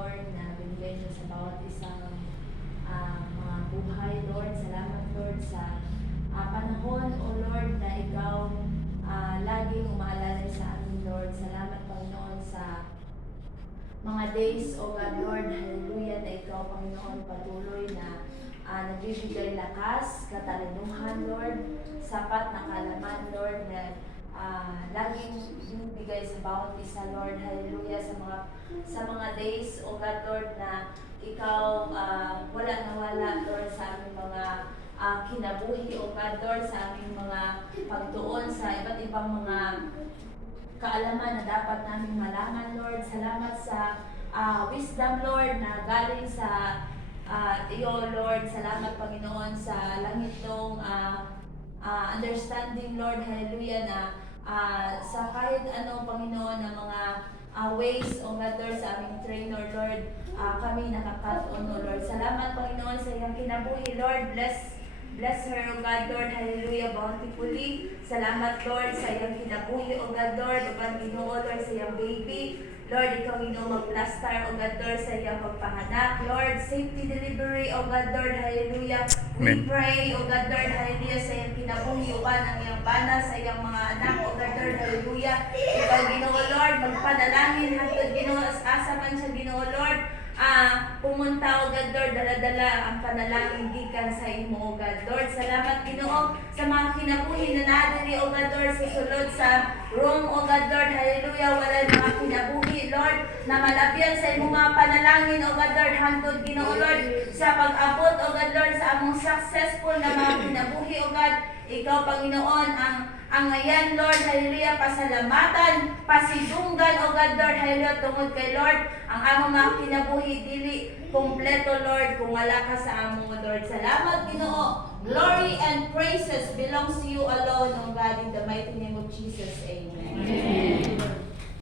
Lord, na binigay niyo sa bawat isang mga buhay, Lord. Salamat, Lord, sa panahon, O Lord, na Ikaw laging umaalala sa amin, Lord. Salamat, Panginoon, sa mga days, O God, Lord, hallelujah, na Ikaw, Panginoon, patuloy na nagbibigay lakas, katalinuhan, Lord, sapat na kaalaman, Lord, na laging binibigay sa bawat isa, Lord, hallelujah, sa mga days, O God, Lord, na Ikaw wala nawala, Lord, sa aming mga kinabuhi, O God, Lord, sa aming mga pagtuon sa iba't ibang mga kaalaman na dapat namin malaman, Lord. Salamat sa wisdom, Lord, na galing sa iyo, Lord. Salamat, Panginoon, sa langit nung understanding, Lord, hallelujah, na sa kahit anong, Panginoon, na mga ways, O God, Lord, sa aming trainer, Lord, kami nakakatuon, O Lord. Salamat, Panginoon, sa iyong kinabuhi, Lord. Bless her, O God, Lord, hallelujah, bountifully. Salamat, Lord, sa iyong kinabuhi, O God, Lord, O God, Ginoo, Lord, sa iyong baby. Lord, Ikaw, Ginoo, mag-plaster, O God, Lord, sa iyong pagpahanak. Lord, safety delivery, O God, Lord, hallelujah. We pray, O God, Lord, hallelujah, sa iyong kinabuhi, O God, ang iyong bana, sa iyong mga anak, O God, Lord, hallelujah. Ikaw, Ginoo, Lord, magpanalangin, hangtod, Ginoo, asa man siya, Ginoo, Lord, pumunta, O God, Lord, dala-dala ang panalangin gikan sa imo, O God, Lord. Salamat, Ginoo, sa mga kinabuhi na nadiri, O God, Lord, sa sulod sa room, O God, Lord, hallelujah, wala mga kinabuhi, Lord, na malapyan sa imo mga panalangin, O God, Lord, hangtod, Ginoo, Lord, sa pag-abot, O God, Lord, sa among successful na mga kinabuhi, O God. Ikaw, Panginoon, ang ngayon, Lord, hallelujah, pasalamatan, pasidunggan, O God, Lord, hallelujah, tungod kay Lord, ang among mga kinabuhi, dili kompleto, Lord, kung wala ka sa among, Lord. Salamat, Ginoo. Glory and praises belongs to you alone, O